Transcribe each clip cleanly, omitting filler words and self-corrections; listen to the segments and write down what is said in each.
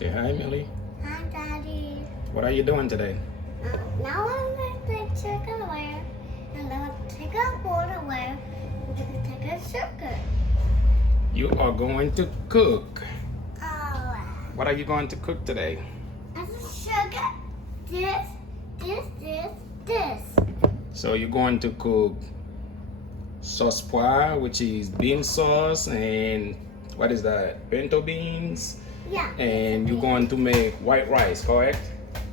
Say hi, Millie. Hi, Daddy. What are you doing today? Now I'm going to take a wire, and I'm going to take a water wire, and I'm going to take a sugar. You are going to cook. Oh, What are you going to cook today? and the sugar, this. So you're going to cook sauce pois, which is bean sauce, and what is that? Pinto beans. Yeah. And you're going to make white rice, correct?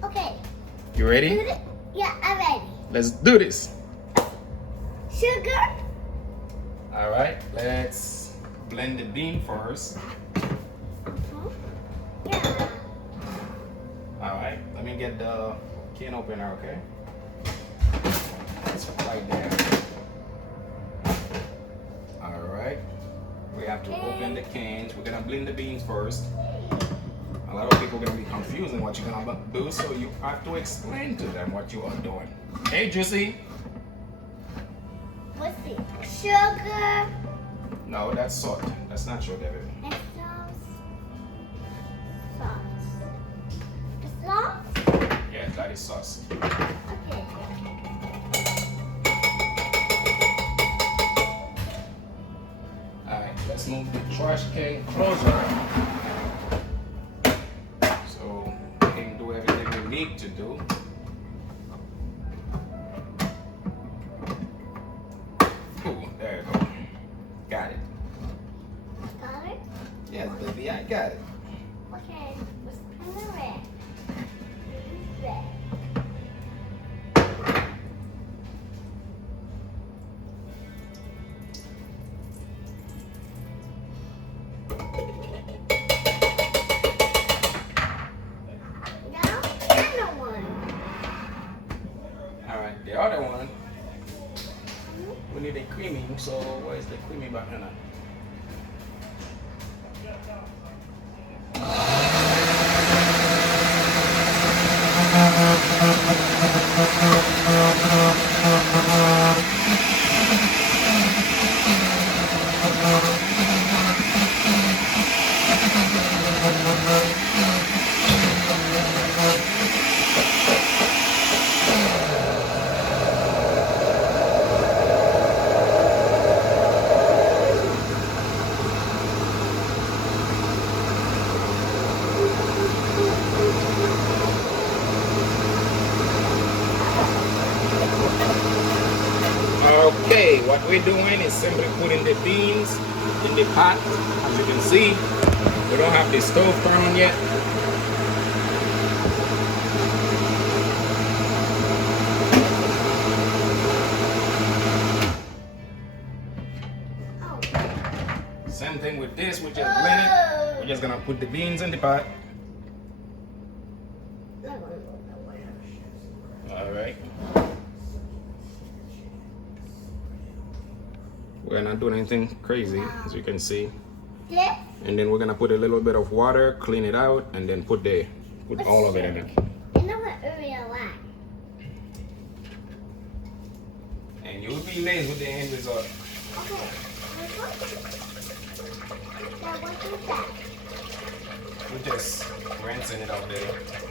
Okay. You Do ready? it. Yeah, I'm ready. Let's do this. Sugar. All right, let's blend the bean first. Yeah. All right, let me get the can opener, okay? It's right there. All right, we have to open the cans. We're gonna blend the beans first. A lot of people are gonna be confused in what you're gonna do, so you have to explain to them what you are doing. Hey, Juicy. What's it? Sugar. No, that's salt. That's not sugar, baby. And sauce. The sauce? Yeah, that is sauce. Okay. All right, let's move the trash can closer so we can do everything we need to do. Ooh, there you go. Got it. Got it? Yes, baby, I got it. Okay. What's color red? Red. Now, another one. All right, the other one, we need a creamy. So where's the creamy banana? Okay, what we're doing is simply putting the beans in the pot. As you can see, we don't have the stove turned on yet. Oh. Same thing with this, we just blend it. We're just gonna put the beans in the pot. All right. We're not doing anything crazy, as you can see. This? And then we're gonna put a little bit of water, clean it out, and then put all of it in it. Another area line. And you'll be amazed with the end result. Okay. Now what is that? We're just rinsing it out there.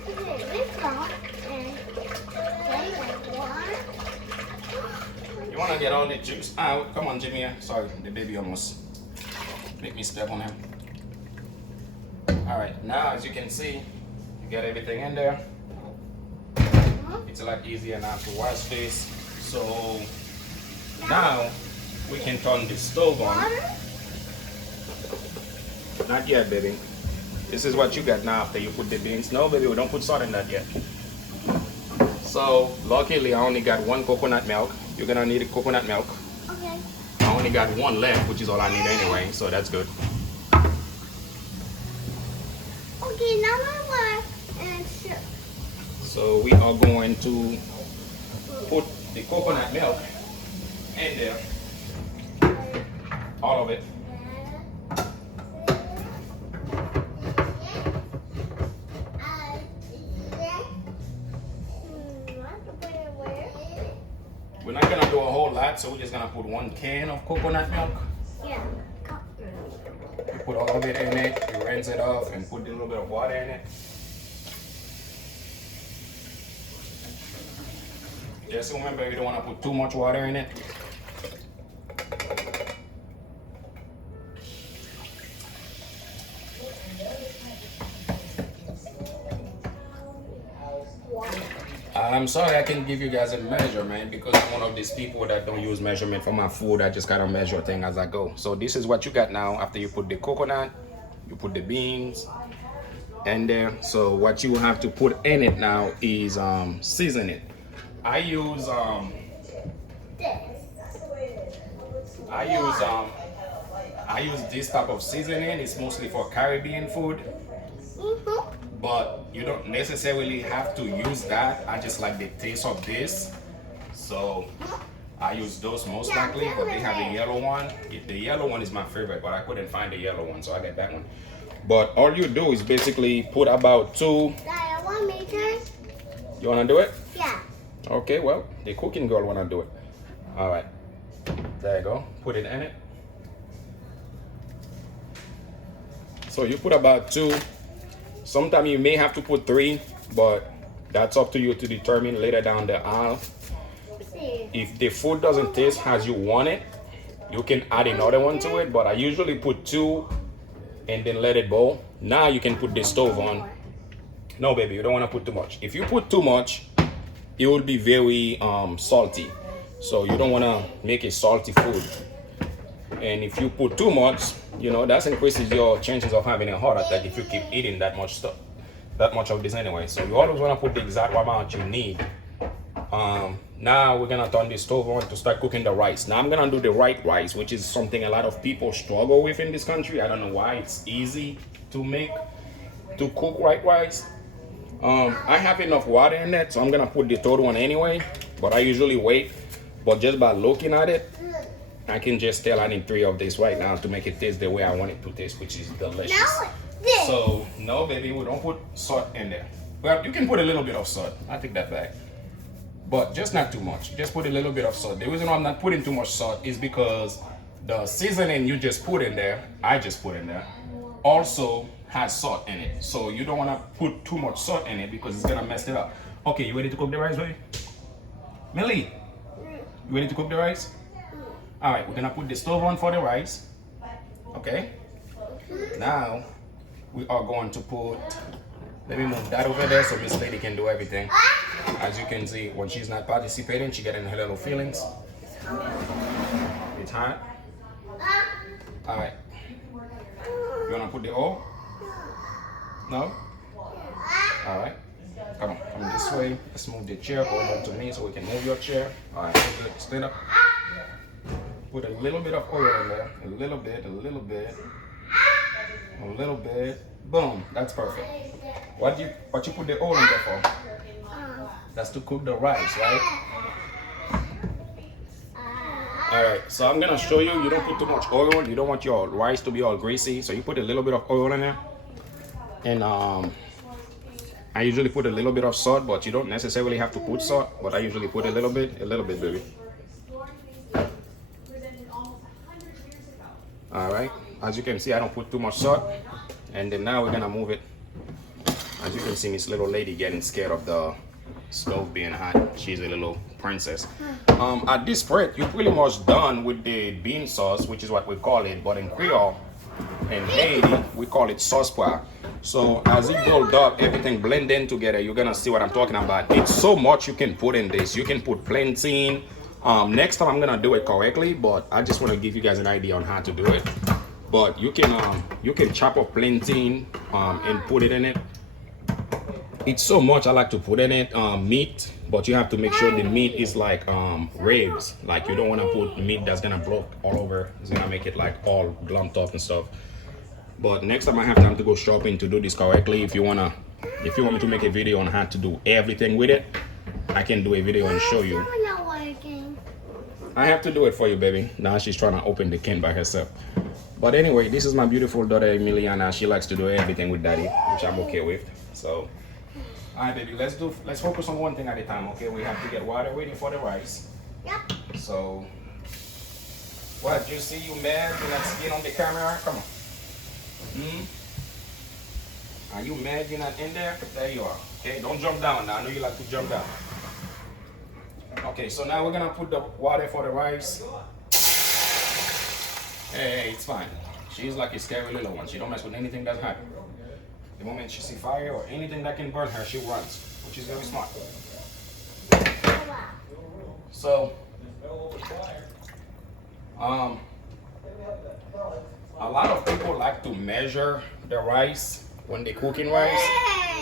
Okay, this one and then like one. You wanna get all the juice out? Come on, Jimmy. Sorry, the baby almost make me step on him. All right, now as you can see, you got everything in there. It's a lot easier now to wash this. So now we can turn the stove on. Water? Not yet, baby. This is what you got now after you put the beans. No, baby, we don't put salt in that yet. So luckily, I only got one coconut milk. You're gonna need coconut milk. Okay. I only got one left, which is all I need anyway, so that's good. Okay, now my water and sugar. So we are going to put the coconut milk in there, all of it. We're not gonna do a whole lot, so we're just gonna put one can of coconut milk. Yeah. put all of it in it, you rinse it off and put a little bit of water in it. Just remember, you don't want to put too much water in it. I'm sorry I can't give you guys a measurement because I'm one of these people that don't use measurement for my food. I just gotta measure things as I go. So this is what you got now after you put the coconut, you put the beans in there. So what you have to put in it now is season it. I use this type of seasoning. It's mostly for Caribbean food. But you don't necessarily have to use that. I just like the taste of this, so I use those most likely. But they have a yellow one. The yellow one is my favorite, but I couldn't find the yellow one, so I get that one. But all you do is basically put about 2. Dad, want me to? You wanna do it? Yeah. Okay, well, the cooking girl wanna do it. All right, there you go. Put it in it. So you put about 2. Sometimes you may have to put 3, but that's up to you to determine later down the aisle. If the food doesn't taste as you want it, you can add another one to it, but I usually put 2 and then let it boil. Now you can put the stove on. No, baby, you don't want to put too much. If you put too much, it will be very salty. So you don't want to make a salty food. And if you put too much, you know, that increases your chances of having a heart attack if you keep eating that much stuff, that much of this anyway. So you always want to put the exact amount you need. Now we're gonna turn the stove on to start cooking the rice. Now I'm gonna do the white rice, which is something a lot of people struggle with in this country. I don't know why. It's easy to cook white rice. I have enough water in it, so I'm gonna put the total one anyway, but I usually wait. But just by looking at it, I can just tell I need 3 of this right now to make it taste the way I want it to taste, which is delicious. So, no, baby, we don't put salt in there. Well, you can put a little bit of salt. I take that back. But just not too much. Just put a little bit of salt. The reason why I'm not putting too much salt is because the seasoning you just put in there, I just put in there, also has salt in it. So you don't want to put too much salt in it because it's going to mess it up. Okay, you ready to cook the rice, baby? Millie, you ready to cook the rice? All right, we're gonna put the stove on for the rice. Okay. Now we are going to put. Let me move that over there so Miss Lady can do everything. As you can see, when she's not participating, she getting her little feelings. It's hot. All right. You wanna put the oil? No. All right. Come this way. Let's move the chair over to me so we can move your chair. All right. Good. Stand up. Put a little bit of oil in there, a little bit. Boom, that's perfect. What you put the oil in there for? That's to cook the rice, right? Alright, so I'm gonna show you, you don't put too much oil, you don't want your rice to be all greasy, so you put a little bit of oil in there. And I usually put a little bit of salt, but you don't necessarily have to put salt, but I usually put a little bit, baby. All right, as you can see, I don't put too much salt. And then now we're gonna move it. As you can see, this little lady getting scared of the stove being hot. She's a little princess. At this point, you're pretty much done with the bean sauce, which is what we call it, but in Creole, in Haiti, we call it sauce poire. So as it builds up, everything blend in together, you're gonna see what I'm talking about. It's so much you can put in this. You can put plantain. Next time I'm gonna do it correctly, but I just want to give you guys an idea on how to do it. But you can chop up plantain and put it in it. It's so much I like to put in it. Meat, but you have to make sure the meat is like ribs. Like you don't want to put meat that's gonna bloat all over. It's gonna make it like all glumped up and stuff. But next time I have time to go shopping to do this correctly, if you want me to make a video on how to do everything with it, I can do a video and show you. I have to do it for you, baby. Now she's trying to open the can by herself. But anyway, this is my beautiful daughter Emiliana. She likes to do everything with daddy, which I'm okay with. So, all right, baby, let's focus on one thing at a time, okay? We have to get water ready for the rice. Yep. So, what, you see you mad? You're not seeing on the camera? Come on. Hmm? Are you mad you're not in there? There you are. Okay, don't jump down now. I know you like to jump down. Okay, so now we're gonna put the water for the rice. Hey, it's fine. She's like a scary little one. She don't mess with anything that's hot. The moment she see fire or anything that can burn her, she runs, which is very smart. So, a lot of people like to measure the rice when they're cooking rice.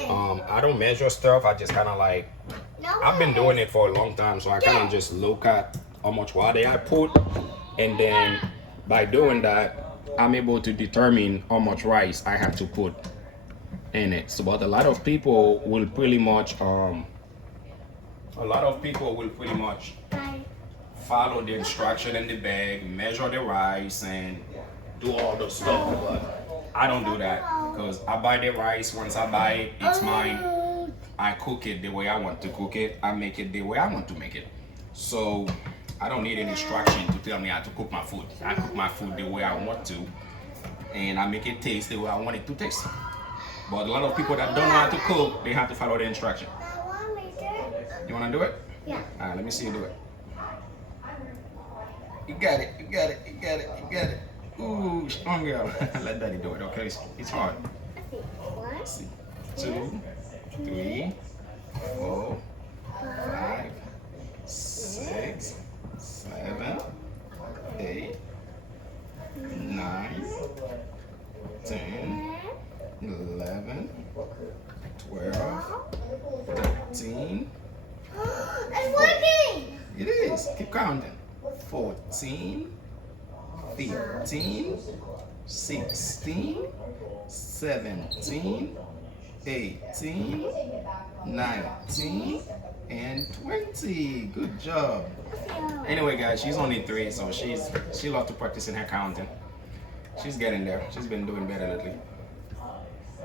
I don't measure stuff. I just kind of like, I've been doing it for a long time, so I kind of just look at how much water I put, and then by doing that, I'm able to determine how much rice I have to put in it. So, but a lot of people will pretty much, follow the instruction in the bag, measure the rice, and do all the stuff. But I don't do that because I buy the rice. Once I buy it, it's mine. I cook it the way I want to cook it. I make it the way I want to make it. So I don't need an instruction to tell me how to cook my food. I cook my food the way I want to, and I make it taste the way I want it to taste. But a lot of people that don't know how to cook, they have to follow the instruction. You want to do it? Yeah. All right, let me see you do it. You got it, you got it, you got it, you got it. Ooh, strong girl. Let daddy do it, okay? It's hard. One, See. 2, 3, 4, 5, 6, 7, 8, 9, 10, 11, 12, 13. it's working! It is. Keep counting. 14, 15, 16, 17, 18, 19, and 20. Good job. Anyway, guys, she's only 3, so she loves to practice in her counting. She's getting there. She's been doing better lately.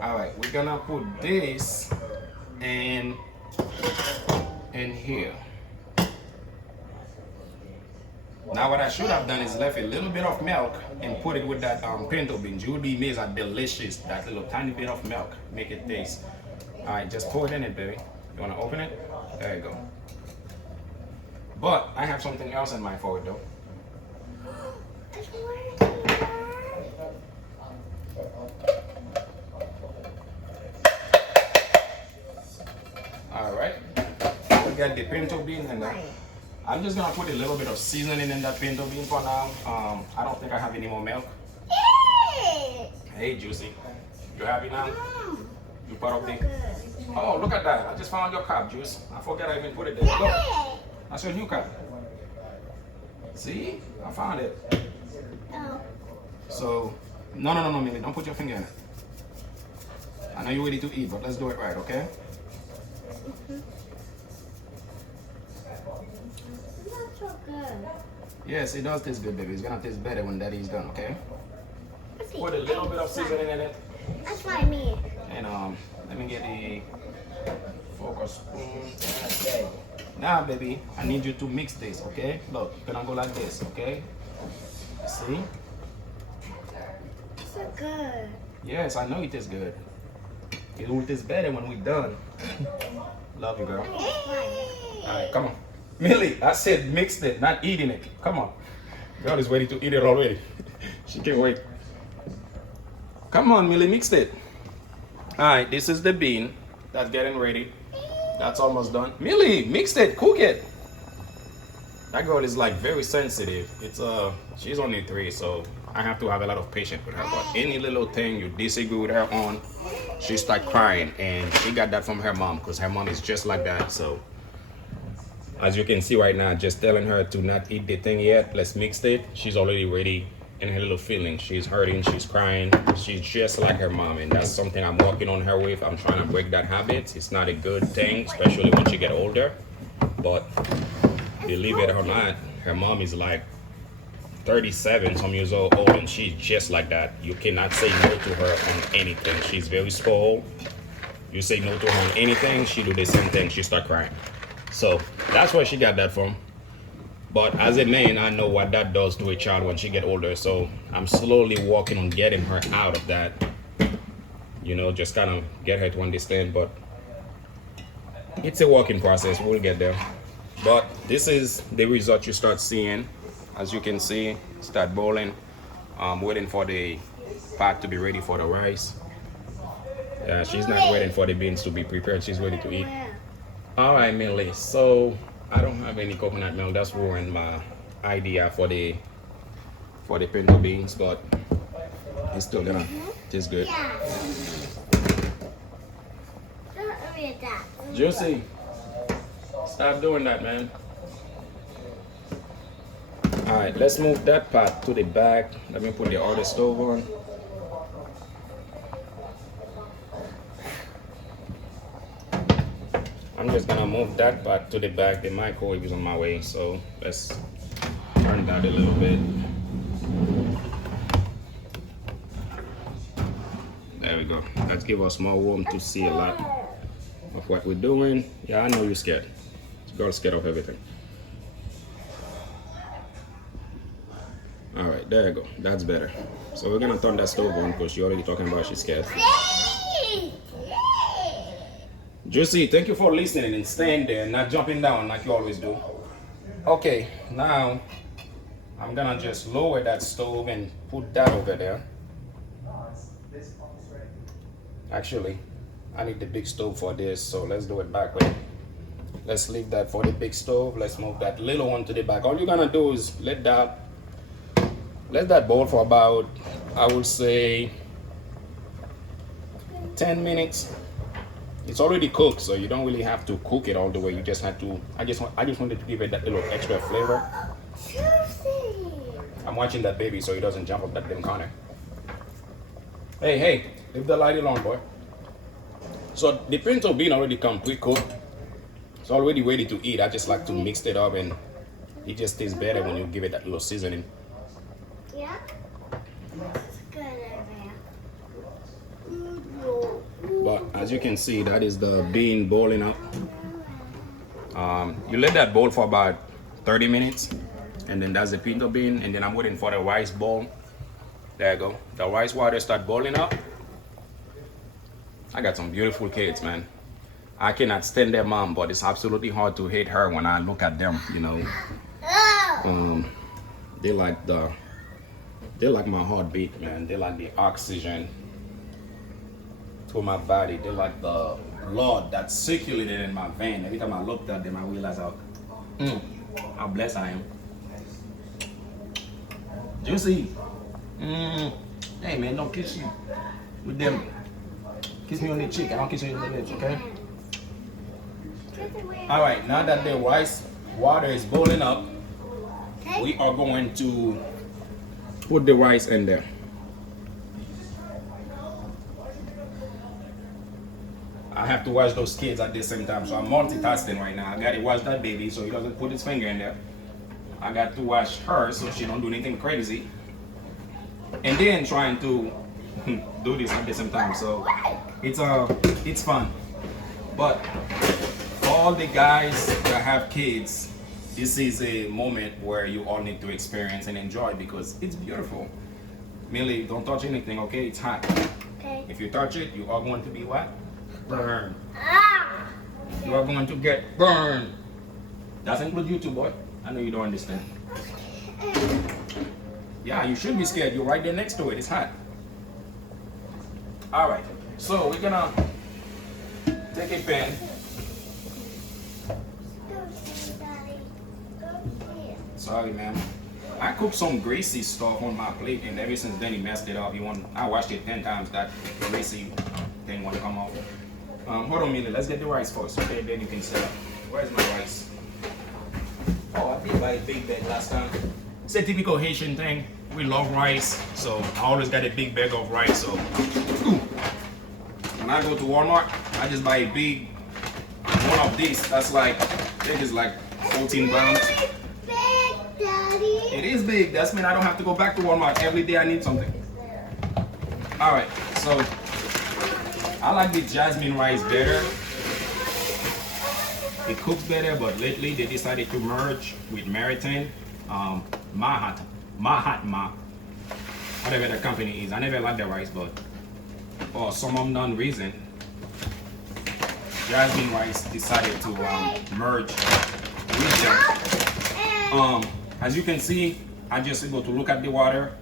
All right, we're gonna put this in here. Now what I should have done is left a little bit of milk and put it with that pinto beans. You would be amazed at delicious that little tiny bit of milk make it taste. All right, just pour it in it, baby. You wanna open it? There you go. But I have something else in mind for it though. It's working. All right, we got the pinto beans in there. I'm just gonna put a little bit of seasoning in that pinto bean for now. I don't think I have any more milk. Hey, Juicy, you happy now? You part of the? Oh, look at that! I just found your cup, Juice. I forgot I even put it there. Look, that's your new cup. See, I found it. Oh. So, no, Millie, don't put your finger in it. I know you're ready to eat, but let's do it right, okay? Not so good. Yes, it does taste good, baby. It's gonna taste better when Daddy's done, okay? Let's see. Put a little bit of seasoning in it. That's what I mean. And let me get the fork or spoon. Okay. Now, baby, I need you to mix this, okay? Look, you're gonna go like this, okay? See? It's so good. Yes, I know it tastes good. It will taste better when we're done. Love you, girl. All right, come on. Millie, I said mixed it, not eating it. Come on. Girl is ready to eat it already. She can't wait. Come on, Millie, mixed it. All right, this is the bean that's getting ready. That's almost done. Millie, mixed it, cook it. That girl is like very sensitive. She's only 3, so I have to have a lot of patience with her. But any little thing you disagree with her on, she start crying, and she got that from her mom because her mom is just like that. So as you can see right now, just telling her to not eat the thing yet. Let's mix it. She's already ready in her little feelings. She's hurting, she's crying. She's just like her mom, and that's something I'm working on her with. I'm trying to break that habit. It's not a good thing, especially when she get older. But believe it or not, her mom is like 37 some years old, and she's just like that. You cannot say no to her on anything. She's very spoiled. You say no to her on anything, she do the same thing. She start crying. So that's where she got that from. But as a man, I know what that does to a child when she get older. So I'm slowly working on getting her out of that. you know, just kind of get her to understand. But it's a working process. We'll get there. But this is the result you start seeing. As you can see, start boiling. Waiting for the pot to be ready for the rice. Yeah, she's not waiting for the beans to be prepared. She's ready to eat. All right, Millie. So I don't have any coconut milk. That's ruined my idea for the pinto beans, but it's still gonna taste good. Juicy, stop doing that, man. All right, let's move that pot to the back. Let me put the other stove on. I'm just gonna move that pot to the back. The microwave is on my way, so let's turn that a little bit. There we go. Let's give us more room to see a lot of what we're doing. Yeah, I know you're scared. This girl's scared of everything. All right, there you go. That's better. So we're gonna turn that stove on because she's already talking about she's scared. Juicy, thank you for listening and staying there, not jumping down like you always do. Okay, now I'm gonna just lower that stove and put that over there. Actually, I need the big stove for this, so let's do it backward. Let's leave that for the big stove. Let's move that little one to the back. All you're gonna do is let that boil for about, I would say, 10 minutes. It's already cooked, so you don't really have to cook it all the way. You just have to. I just wanted to give it that little extra flavor. I'm watching that baby so he doesn't jump up that damn corner. Hey, leave the light alone, boy. So the pinto bean already come pre-cooked. It's already ready to eat. I just like to mix it up, and it just tastes better when you give it that little seasoning. Yeah. That's a good idea. But as you can see, that is the bean boiling up. You let that boil for about 30 minutes, and then that's the pinto bean, and then I'm waiting for the rice bowl. There you go. The rice water start boiling up. I got some beautiful kids, man. I cannot stand their mom, but it's absolutely hard to hate her when I look at them, you know. They like my heartbeat, man. They like the oxygen to my body. They like the blood that's circulated in my vein. Every time I looked at them, I realized how blessed I am. Juicy. Hey, man, don't kiss you with them. Kiss me on the cheek. I don't kiss you on the lips, okay? All right, now that the rice water is boiling up, we are going to put the rice in there. I have to wash those kids at the same time, so I'm multitasking right now. I got to wash that baby so he doesn't put his finger in there. I got to wash her so she don't do anything crazy. And then trying to do this at the same time, so it's fun. But for all the guys that have kids, this is a moment where you all need to experience and enjoy because it's beautiful. Millie, don't touch anything, okay? It's hot. Okay. If you touch it, you are going to be what? Burned. Ah! You are going to get burned. That includes you too, boy. I know you don't understand. Yeah, you should be scared. You're right there next to it. It's hot. All right. So we're gonna take a pan. Sorry, ma'am. I cooked some greasy stuff on my plate, and ever since then he messed it up. I washed it 10 times. That greasy thing want to come off. Hold on a minute. Let's get the rice first, okay? Then you can set up. Where's my rice? Oh, I did buy a big bag last time. It's a typical Haitian thing. We love rice, so I always got a big bag of rice. So, when I go to Walmart, I just buy a big one of these. That's like, I think it's like 14 pounds. It is big. That's mean I don't have to go back to Walmart every day I need something. All right, so I like the jasmine rice better. It cooks better, but lately they decided to merge with Meritain, Mahatma, whatever the company is. I never liked the rice, but or some unknown reason, Jasmine Rice decided to merge with them. As you can see, I'm just able to look at the water.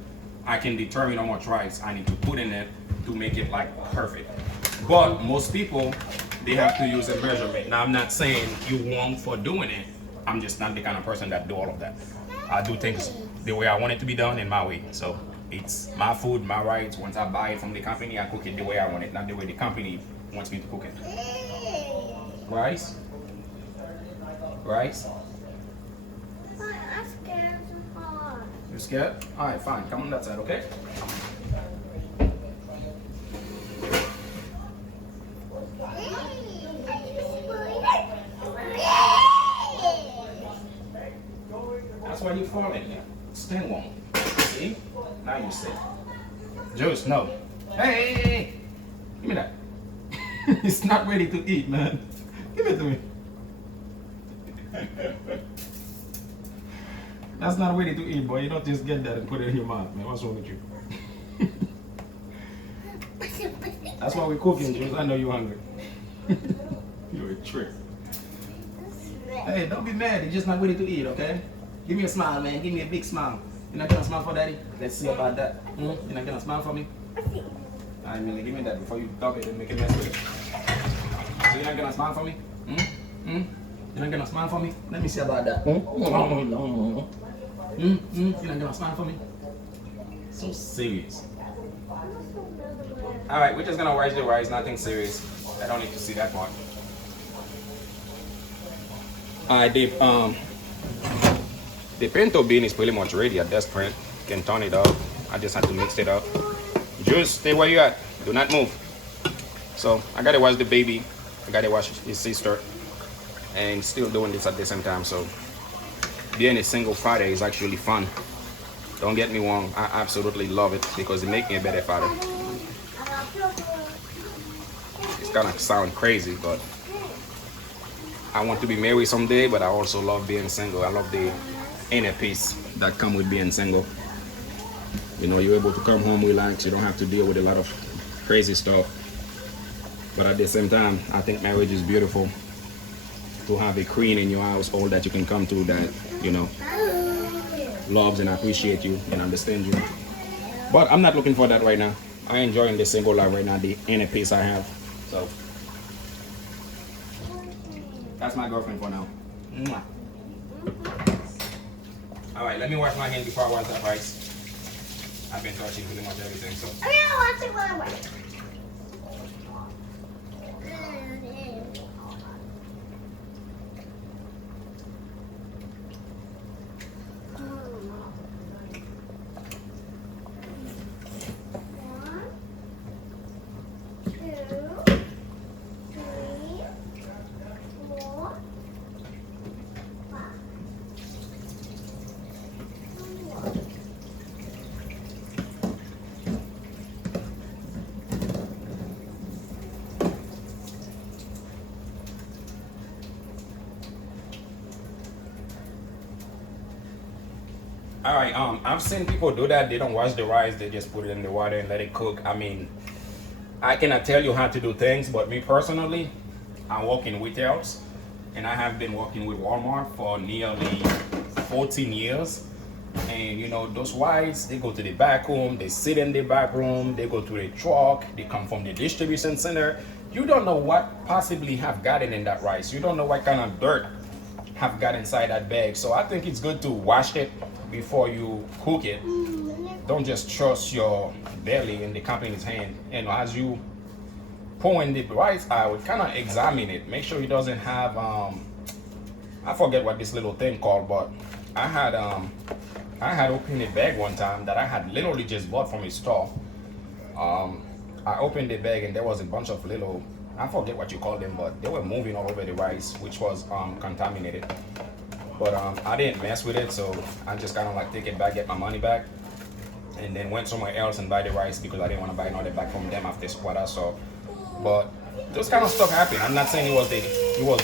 I can determine how much rice I need to put in it to make it like perfect. But most people, they have to use a measurement. Now I'm not saying you wrong for doing it. I'm just not the kind of person that do all of that. I do things the way I want it to be done in my way. So it's my food, my rights. Once I buy it from the company, I cook it the way I want it, not the way the company wants me to cook it. Rice? Rice? I'm scared so hard. You scared? Alright, fine. Come on that side, okay? That's why you're falling. Stand warm. See? Now you sit. Juice, no. Hey! Give me that. It's not ready to eat, man. Give it to me. That's not ready to eat, boy. You don't just get that and put it in your mouth, man. What's wrong with you? That's why we're cooking, Juice. I know you're hungry. You're a trick. Hey, don't be mad. You're just not ready to eat, okay? Give me a smile, man. Give me a big smile. You're not gonna smile for daddy? Let's see about that. You're not gonna smile for me? I mean, give me that before you talk it and make a mess with it. So you're not gonna smile for me? You're not gonna smile for me? Let me see about that. You're not gonna smile for me? So serious. Alright, we're just gonna wash the rice, nothing serious. I don't need to see that part. Alright, the pinto bean is pretty much ready at this point. You can turn it up. I just had to mix it up. Juice, stay where you at. Do not move. So I gotta wash the baby. I gotta wash his sister. And still doing this at the same time. So being a single father is actually fun. Don't get me wrong. I absolutely love it because it makes me a better father. It's gonna sound crazy, but I want to be married someday, but I also love being single. I love the inner peace that comes with being single. You know, you're able to come home, relax. You don't have to deal with a lot of crazy stuff. But at the same time, I think marriage is beautiful. To have a queen in your household that you can come to that, you know, loves and appreciate you and understand you. But I'm not looking for that right now. I'm enjoying the single life right now, the inner peace I have. So that's my girlfriend for now. Mwah. All right, let me wash my hand before I wash that rice. I've been touching pretty much everything, so. I'm gonna watch it while I work. All right, I've seen people do that. They don't wash the rice. They just put it in the water and let it cook. I mean, I cannot tell you how to do things, but me personally, I work in retails, and I have been working with Walmart for nearly 14 years. And you know, those rice, they go to the back room, they sit in the back room, they go to the truck, they come from the distribution center. You don't know what possibly have gotten in that rice. You don't know what kind of dirt have got inside that bag. So I think it's good to wash it before you cook it. Don't just trust your belly in the company's hand. And as you pour in the rice, I would kind of examine it. Make sure it doesn't have, I forget what this little thing called, but I had opened a bag one time that I had literally just bought from a store. I opened the bag and there was a bunch of little, I forget what you call them, but they were moving all over the rice, which was contaminated. But I didn't mess with it, so I just kind of like take it back, get my money back, and then went somewhere else and buy the rice because I didn't want to buy another bag from them after what I saw. But those kind of stuff happen. I'm not saying it was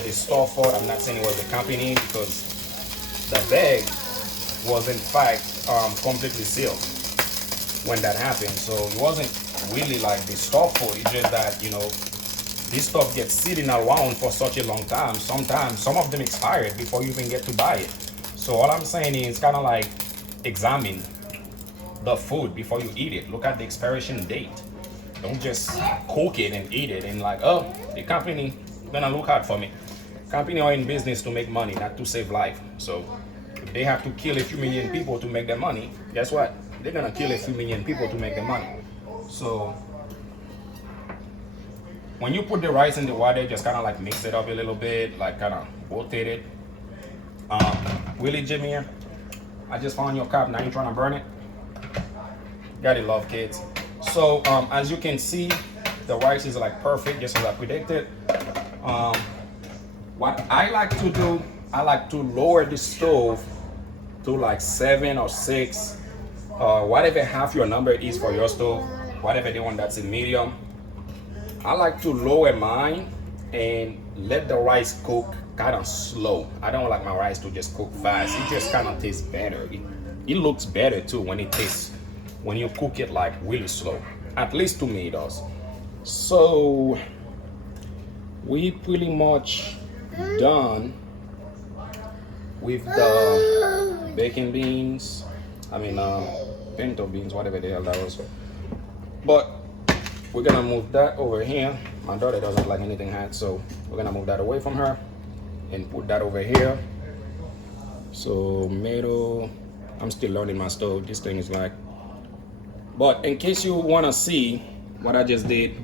the store fault. I'm not saying it was the company, because the bag was in fact completely sealed when that happened. So it wasn't really like the stuff food. It's just that, you know, this stuff gets sitting around for such a long time. Sometimes some of them expired before you even get to buy it. So all I'm saying is kind of like examine the food before you eat it. Look at the expiration date. Don't just cook it and eat it and like, oh, the company gonna look out for me. Company are in business to make money, not to save life. So if they have to kill a few million people to make their money, guess what? They're gonna kill a few million people to make their money. So when you put the rice in the water, just kind of like mix it up a little bit, like kind of rotate it. Willie Jimmy, I just found your cup. Now you trying to burn it? Gotta love kids. So as you can see, the rice is like perfect, just as I predicted. What I like to do, I like to lower the stove to like 7 or 6, whatever half your number is for your stove, whatever the one that's in medium. I like to lower mine and let the rice cook kind of slow. I don't like my rice to just cook fast. It just kind of tastes better. It looks better too when it tastes, when you cook it like really slow. At least to me it does. So we pretty much done with the bacon beans. I mean pinto beans, whatever the hell that was. But we're gonna move that over here. My daughter doesn't like anything hot, so we're gonna move that away from her and put that over here. So metal, I'm still learning my stove. This thing is like, but in case you wanna see what I just did,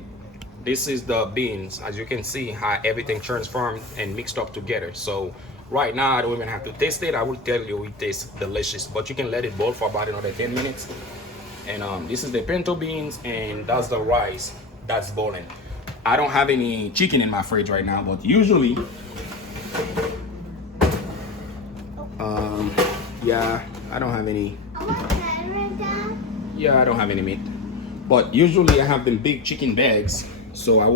this is the beans. As you can see how everything transformed and mixed up together. So right now I don't even have to taste it. I will tell you it tastes delicious, but you can let it boil for about another 10 minutes. And this is the pinto beans, and that's the rice that's boiling. I don't have any chicken in my fridge right now, but usually, yeah, I don't have any. Yeah, I don't have any meat. But usually I have them big chicken bags, so I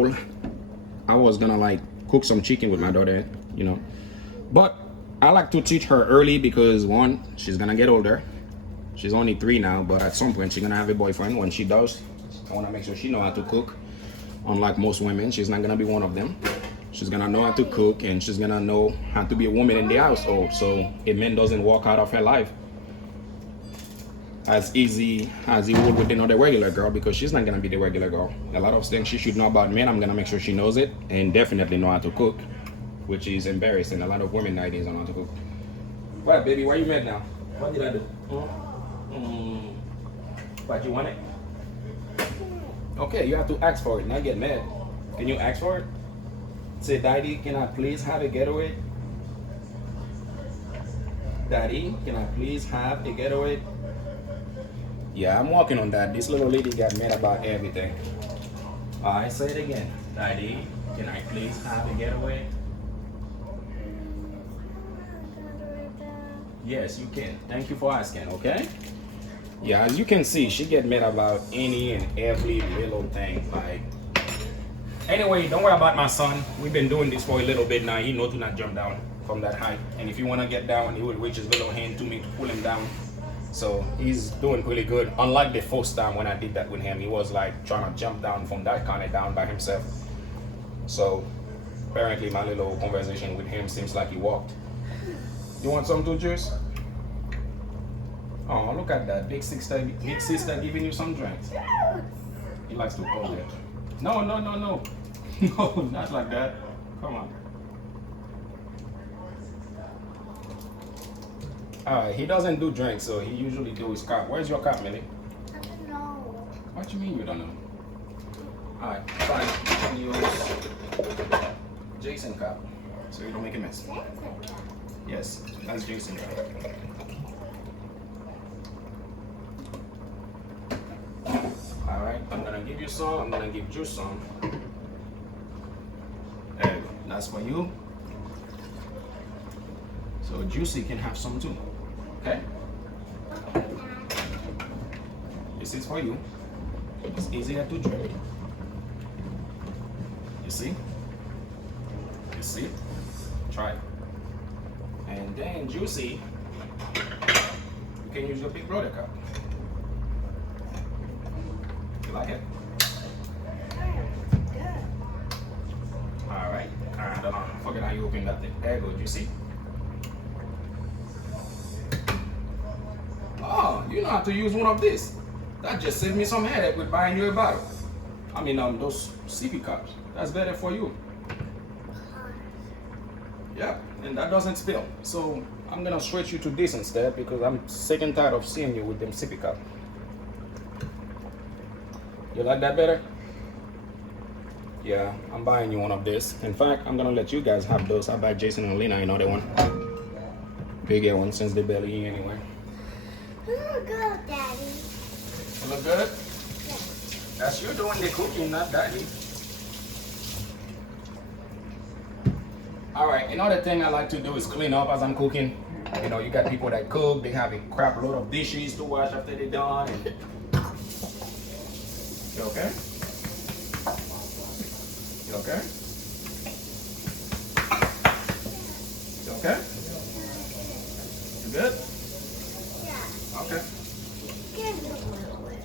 was gonna like cook some chicken with my daughter, you know. But I like to teach her early because one, she's gonna get older. She's only 3 now, but at some point she's gonna have a boyfriend. When she does, I wanna make sure she know how to cook. Unlike most women, she's not gonna be one of them. She's gonna know how to cook, and she's gonna know how to be a woman in the household, so a man doesn't walk out of her life as easy as he would with another regular girl, because she's not gonna be the regular girl. A lot of things she should know about men, I'm gonna make sure she knows it, and definitely know how to cook, which is embarrassing. A lot of women nowadays don't know how to cook. What, baby? Why you mad now? What did I do? But you want it? Okay, you have to ask for it, not get mad. Can you ask for it? Say, Daddy, can I please have a getaway? Daddy, can I please have a getaway? Yeah, I'm working on that. This little lady got mad about everything. I say it again. Daddy, can I please have a getaway? Yes, you can. Thank you for asking, okay? Yeah, as you can see, she get mad about any and every little thing. Like, anyway, don't worry about my son. We've been doing this for a little bit now. He knows to not jump down from that height. And if you want to get down, he will reach his little hand to me to pull him down. So he's doing really good. Unlike the first time when I did that with him, he was like trying to jump down from that kind of down by himself. So apparently my little conversation with him seems like he walked. You want some too, Juice? Oh, look at that. Big sister giving you some drinks. He likes to hold it. No. No, not like that. Come on. Alright, he doesn't do drinks, so he usually do his cup. Where's your cup, Millie? I don't know. What you mean you don't know? Alright, fine. You can use Jason cup, so you don't make a mess. Yes, that's Jason cup. Alright, I'm gonna give you some, I'm gonna give Juice some. And that's for you. So Juicy can have some too. Okay? This is for you. It's easier to drink. You see? You see? Try it. And then Juicy, you can use your big brother cup. You like it? Look at how you open that thing. There you go, you see? Oh, you know how to use one of these. That just saved me some headache with buying you a bottle. I mean, those sippy cups. That's better for you. Yeah, and that doesn't spill. So I'm gonna switch you to this instead because I'm sick and tired of seeing you with them sippy cup. You like that better? Yeah, I'm buying you one of this. In fact, I'm gonna let you guys have those. I'll buy Jason and Lena another one. Bigger one since they barely eat anyway. Look good, Daddy. You look good? Yeah. That's you doing the cooking, not Daddy. All right, another thing I like to do is clean up as I'm cooking. You know, you got people that cook, they have a crap load of dishes to wash after they're done. And... You okay? You okay? You okay? You good? Yeah. Okay. Give me a little bit.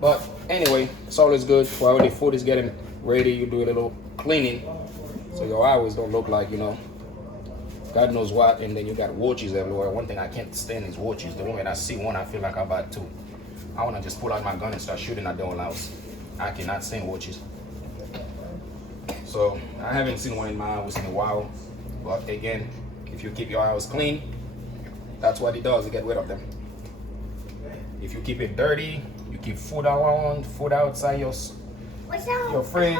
But anyway, it's always good while the food is getting ready, you do a little cleaning so your hours don't look like, you know, God knows what, and then you got watches everywhere. One thing I can't stand is watches. The moment I see one, I feel like I'm about to. I want to just pull out my gun and start shooting at the whole house. I cannot stand watches. So I haven't seen one in my house in a while. But again, if you keep your house clean, that's what it does, you get rid of them. If you keep it dirty, you keep food around, food outside your fridge,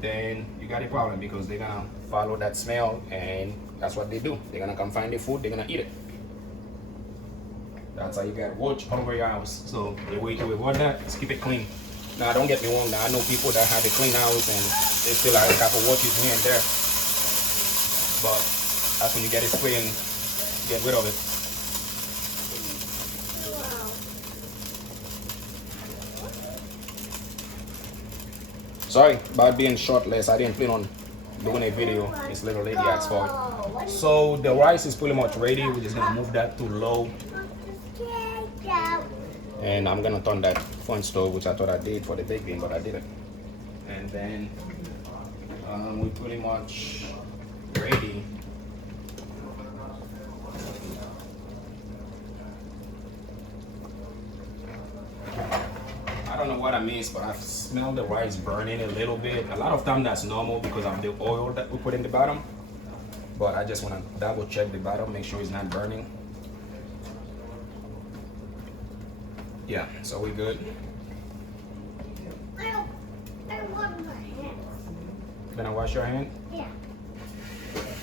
then you got a problem because they're gonna follow that smell, and that's what they do. They're gonna come find the food, they're gonna eat it. That's how you gotta watch over your house. So the way to avoid that is keep it clean. Now don't get me wrong, now I know people that have a clean house and they still have a couple watches here and there. But that's when you get it spray and get rid of it. Sorry about being shortless. I didn't plan on doing a video. This little lady asked for it. So the rice is pretty much ready. We're just gonna move that to low. And I'm gonna turn that front stove, which I thought I did for the baked bean, but I didn't. And then we're pretty much ready. I don't know what I missed, but I smell the rice burning a little bit. A lot of time that's normal because of the oil that we put in the bottom. But I just want to double check the bottom, make sure it's not burning. Yeah, so we're good. I want my hands. Gonna wash your hand? Yeah.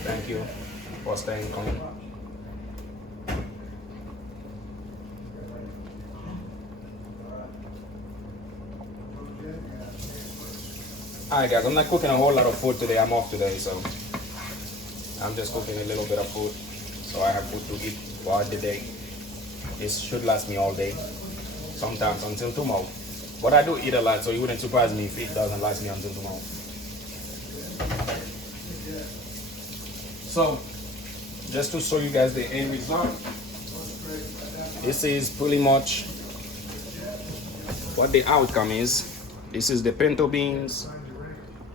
Thank you for staying clean. Alright guys, I'm not cooking a whole lot of food today. I'm off today, so I'm just cooking a little bit of food so I have food to eat throughout the day. This should last me all day, sometimes until tomorrow. But I do eat a lot, so it wouldn't surprise me if it doesn't last me until tomorrow. So, just to show you guys the end result, this is pretty much what the outcome is. This is the pinto beans.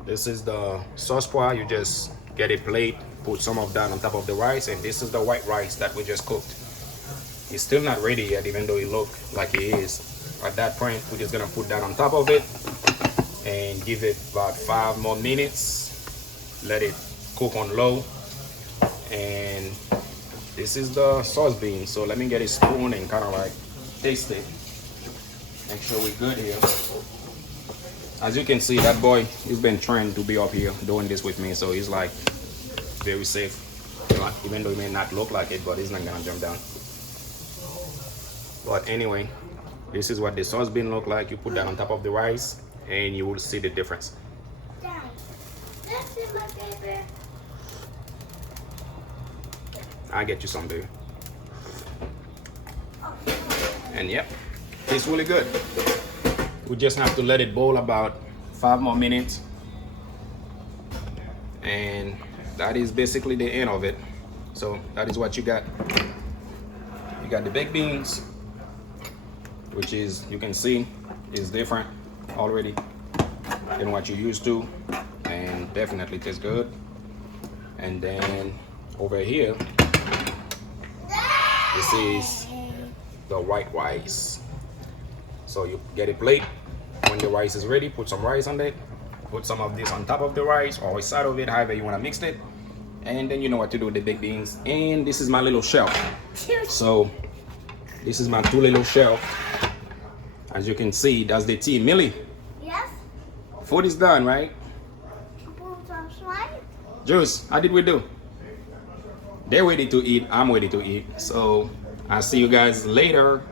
This is the sauce pois. You just get a plate, put some of that on top of the rice, and this is the white rice that we just cooked. It's still not ready yet, even though it looks like it is. At that point, we're just gonna put that on top of it and give it about 5 more minutes. Let it cook on low. And this is the sauce bean. So let me get a spoon and kind of like taste it. Make sure we're good here. As you can see, that boy, he's been trained to be up here doing this with me, so he's like very safe. Even though he may not look like it, but he's not gonna jump down. But anyway, this is what the sauce bean look like. You put that on top of the rice and you will see the difference. Dad, this is my favorite. I'll get you some, baby. And yep, tastes really good. We just have to let it boil about 5 more minutes. And that is basically the end of it. So that is what you got. You got the baked beans, which is, you can see, is different already than what you're used to. and definitely tastes good. And then over here, this is the white rice. So you get a plate. When the rice is ready, put some rice on it. Put some of this on top of the rice or inside of it, however you want to mix it. And then you know what to do with the baked beans. And this is my little shelf. So this is my 2 little shelf. As you can see, that's the tea. Millie, Yes? food is done, right? Right? Juice, how did we do? They're ready to eat. I'm ready to eat. So I'll see you guys later.